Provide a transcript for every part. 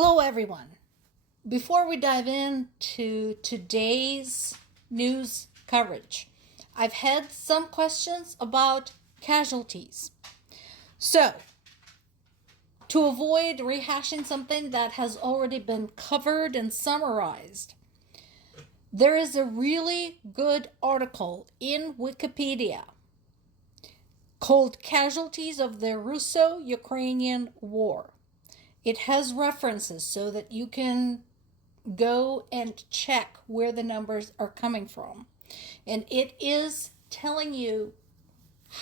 Hello, everyone. Before we dive into today's news coverage, I've had some questions about casualties. So, to avoid rehashing something that has already been covered and summarized, there is a really good article in Wikipedia called Casualties of the Russo-Ukrainian War. It has references so that you can go and check where the numbers are coming from. And it is telling you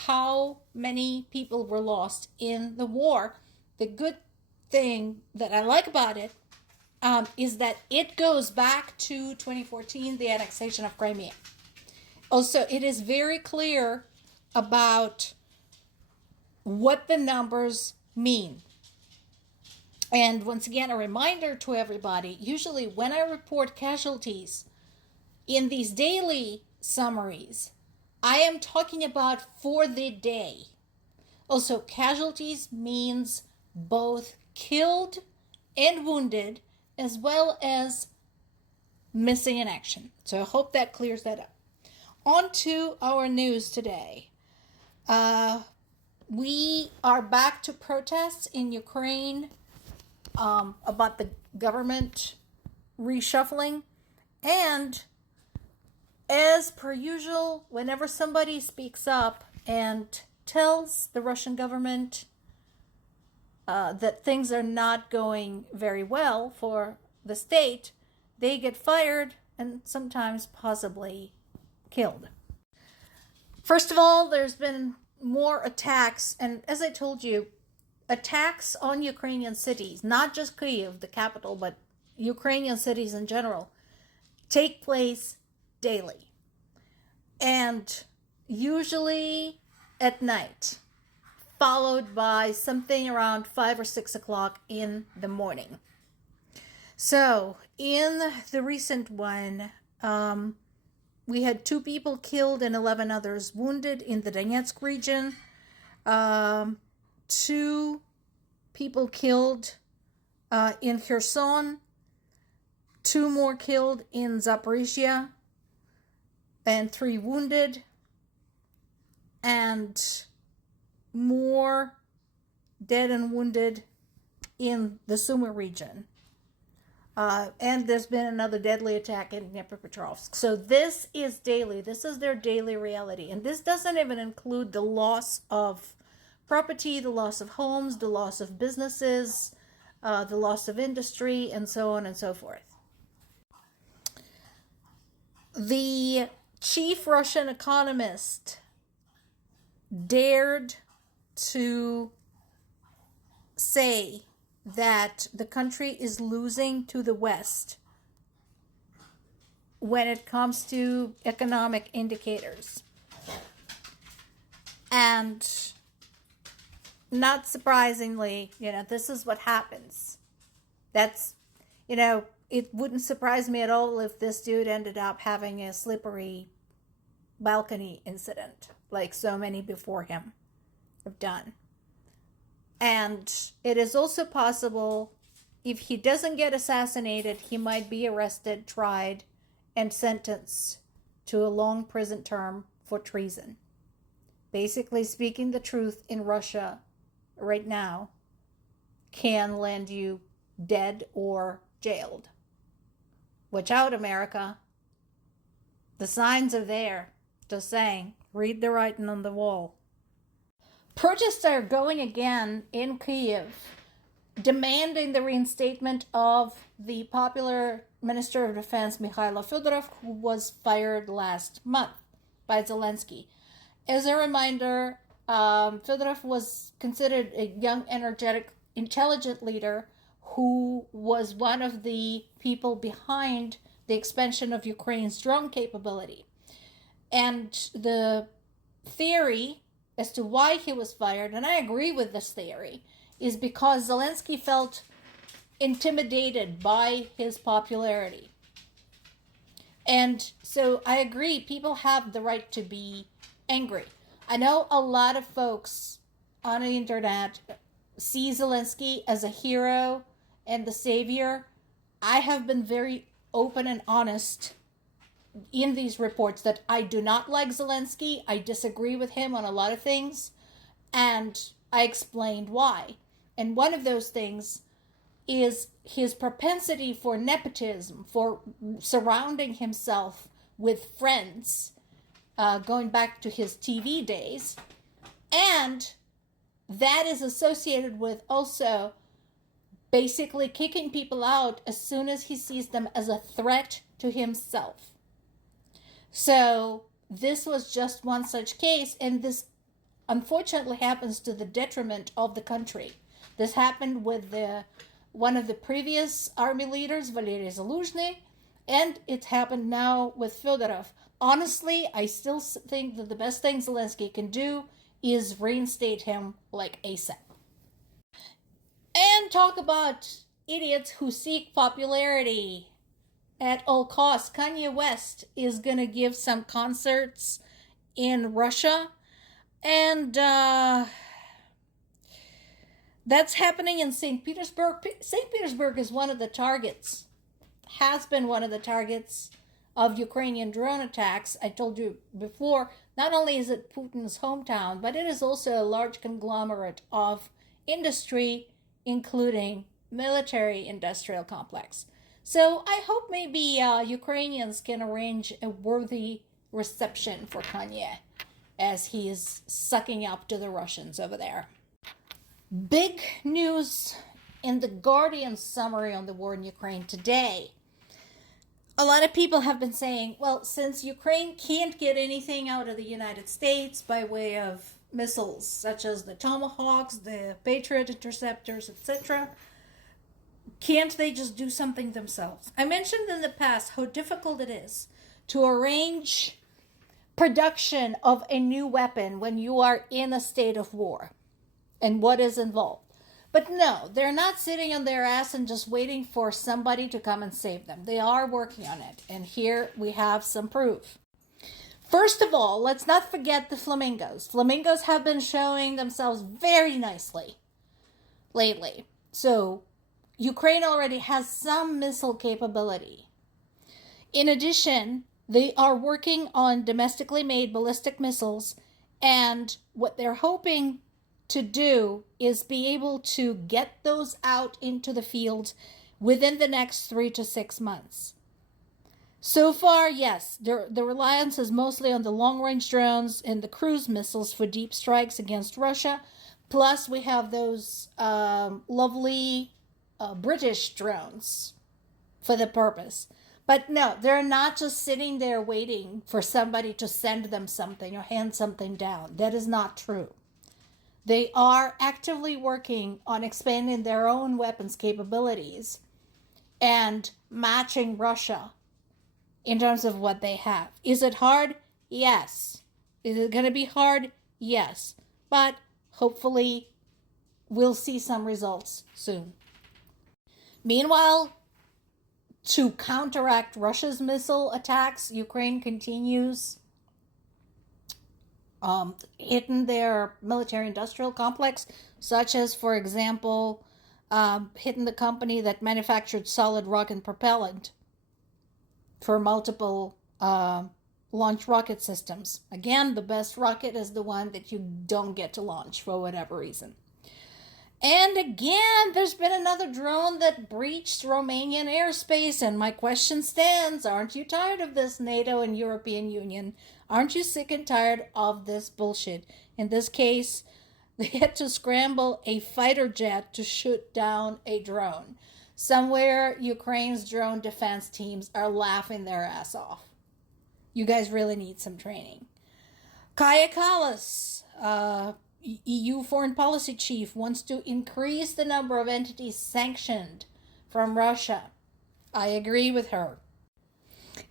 how many people were lost in the war. The good thing that I like about it is that it goes back to 2014, the annexation of Crimea. Also, it is very clear about what the numbers mean. And once again, a reminder to everybody, usually when I report casualties in these daily summaries, I am talking about for the day. Also, casualties means both killed and wounded, as well as missing in action. So I hope that clears that up. On to our news today. We are back to protests in Ukraine about the government reshuffling. And as per usual, whenever somebody speaks up and tells the Russian government that things are not going very well for the state, they get fired and sometimes possibly killed. First of all, there's been more attacks, and as I told you, attacks on Ukrainian cities, not just Kyiv, the capital, but Ukrainian cities in general, take place daily. And usually at night, followed by something around 5 or 6 o'clock in the morning. So, in the recent one, we had 2 people killed and 11 others wounded in the Donetsk region. 2 people killed in Kherson, 2 more killed in Zaporizhia, and 3 wounded, and more dead and wounded in the Sumy region. And there's been another deadly attack in Dnipropetrovsk. So this is daily. This is their daily reality. And this doesn't even include the loss of property, the loss of homes, the loss of businesses, the loss of industry, and so on and so forth. The chief Russian economist dared to say that the country is losing to the West when it comes to economic indicators. And not surprisingly, this is what happens. That's, it wouldn't surprise me at all if this dude ended up having a slippery balcony incident, like so many before him have done. And it is also possible, if he doesn't get assassinated, he might be arrested, tried, and sentenced to a long prison term for treason. Basically, speaking the truth in Russia right now can land you dead or jailed. Watch out, America. The signs are there. Just saying, read the writing on the wall. Protests are going again in Kyiv, demanding the reinstatement of the popular Minister of Defense, Mikhailo Fedorov, who was fired last month by Zelensky. As a reminder, Fedorov was considered a young, energetic, intelligent leader who was one of the people behind the expansion of Ukraine's drone capability. And the theory as to why he was fired, and I agree with this theory, is because Zelensky felt intimidated by his popularity. And so I agree, people have the right to be angry. I know a lot of folks on the internet see Zelensky as a hero and the savior. I have been very open and honest in these reports that I do not like Zelensky. I disagree with him on a lot of things, and I explained why. And one of those things is his propensity for nepotism, for surrounding himself with friends, going back to his TV days. And that is associated with also basically kicking people out as soon as he sees them as a threat to himself. So this was just one such case, and this unfortunately happens to the detriment of the country. This happened with one of the previous army leaders, Valery Zaluzhny, and it happened now with Fedorov. Honestly, I still think that the best thing Zelensky can do is reinstate him like ASAP. And talk about idiots who seek popularity at all costs. Kanye West is going to give some concerts in Russia, and that's happening in St. Petersburg. St. Petersburg is one of the targets, has been one of the targets of Ukrainian drone attacks. I told you before, not only is it Putin's hometown, but it is also a large conglomerate of industry, including military industrial complex. So I hope maybe Ukrainians can arrange a worthy reception for Kanye as he is sucking up to the Russians over there. Big news in the Guardian summary on the war in Ukraine today. A lot of people have been saying, well, since Ukraine can't get anything out of the United States by way of missiles, such as the Tomahawks, the Patriot interceptors, etc., can't they just do something themselves? I mentioned in the past how difficult it is to arrange production of a new weapon when you are in a state of war and what is involved. But no, they're not sitting on their ass and just waiting for somebody to come and save them. They are working on it. And here we have some proof. First of all, let's not forget the flamingos. Flamingos have been showing themselves very nicely lately. So Ukraine already has some missile capability. In addition, they are working on domestically made ballistic missiles, and what they're hoping to do is be able to get those out into the field within the next 3 to 6 months. So far, yes, the reliance is mostly on the long-range drones and the cruise missiles for deep strikes against Russia. Plus, we have those lovely British drones for the purpose. But no, they're not just sitting there waiting for somebody to send them something or hand something down. That is not true. They are actively working on expanding their own weapons capabilities and matching Russia in terms of what they have. Is it hard? Yes. Is it going to be hard? Yes. But hopefully we'll see some results soon. Meanwhile, to counteract Russia's missile attacks, Ukraine continues hitting their military-industrial complex, such as, for example, hitting the company that manufactured solid rocket propellant for multiple launch rocket systems. Again, the best rocket is the one that you don't get to launch for whatever reason. And again, there's been another drone that breached Romanian airspace, and my question stands, aren't you tired of this, NATO and European Union? Aren't you sick and tired of this bullshit? In this case, they had to scramble a fighter jet to shoot down a drone. Somewhere, Ukraine's drone defense teams are laughing their ass off. You guys really need some training. Kaja Kallas, EU foreign policy chief, wants to increase the number of entities sanctioned from Russia. I agree with her.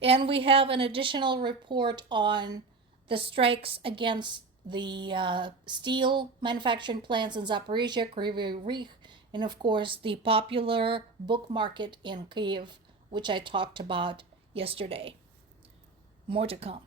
And we have an additional report on the strikes against the steel manufacturing plants in Zaporizhia, Kryvyi Rih, and of course the popular book market in Kyiv, which I talked about yesterday. More to come.